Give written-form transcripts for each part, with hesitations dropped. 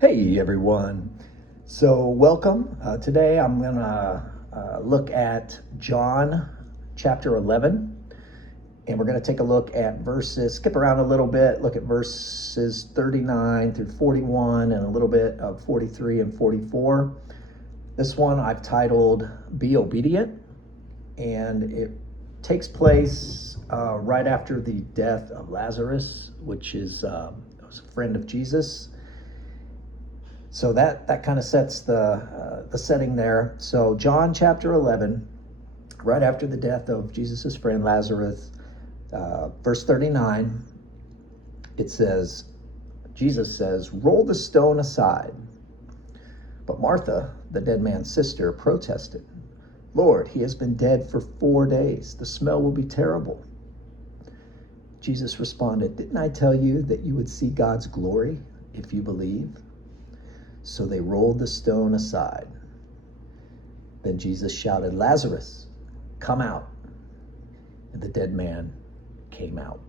Hey everyone. So welcome. Today I'm going to look at John chapter 11, and we're going to take a look at verses, skip around a little bit, look at verses 39 through 41 and a little bit of 43 and 44. This one I've titled Be Obedient, and it takes place right after the death of Lazarus, which was a friend of Jesus. So that kind of sets the setting there. So John chapter 11, right after the death of Jesus' friend Lazarus, verse 39, it says, Jesus says, "Roll the stone aside." But Martha, the dead man's sister, protested, "Lord, he has been dead for 4 days. The smell will be terrible." Jesus responded, "Didn't I tell you that you would see God's glory if you believe?" So they rolled the stone aside. Then Jesus shouted, "Lazarus, come out." And the dead man came out.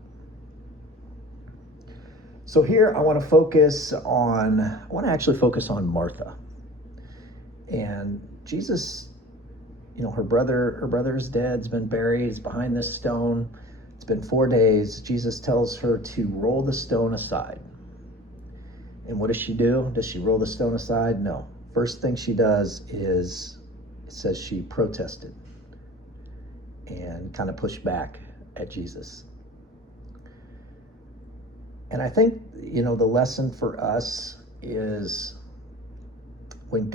So here I want to actually focus on Martha. And Jesus, her brother is dead, has been buried, he's behind this stone. It's been 4 days. Jesus tells her to roll the stone aside. And what does she do? Does she roll the stone aside? No. First thing she does is, it says she protested and kind of pushed back at Jesus. And I think, the lesson for us is when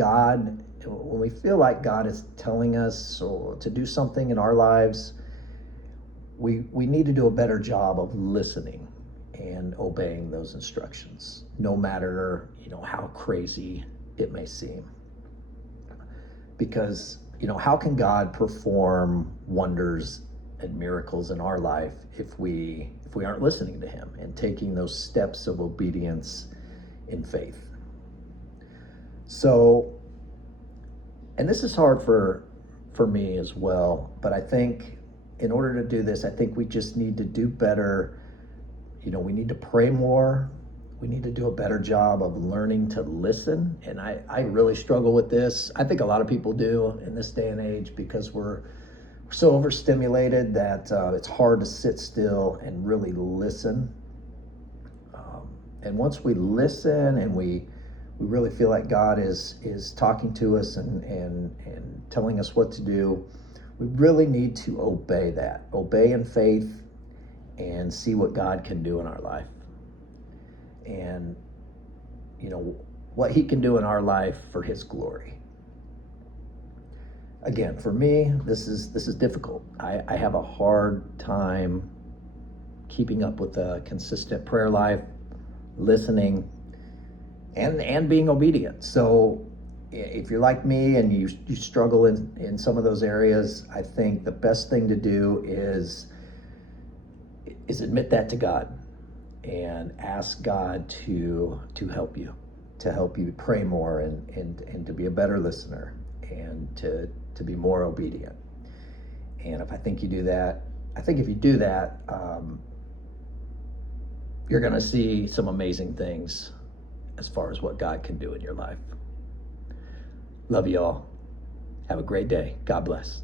we feel like God is telling us to do something in our lives, we need to do a better job of listening and obeying those instructions, no matter, how crazy it may seem. Because, how can God perform wonders and miracles in our life if we aren't listening to him and taking those steps of obedience in faith? So, and this is hard for me as well, but I think in order to do this, I think we just need to do better. We need to pray more. We need to do a better job of learning to listen. And I really struggle with this. I think a lot of people do in this day and age because we're so overstimulated that it's hard to sit still and really listen. And once we listen and we really feel like God is talking to us and telling us what to do, we really need to obey that. Obey in faith and see what God can do in our life. And, what he can do in our life for his glory. Again, for me, this is difficult. I have a hard time keeping up with a consistent prayer life, listening, and being obedient. So if you're like me and you struggle in some of those areas, I think the best thing to do is admit that to God and ask God to help you pray more and to be a better listener and to be more obedient. And if you do that, you're going to see some amazing things as far as what God can do in your life. Love you all. Have a great day. God bless.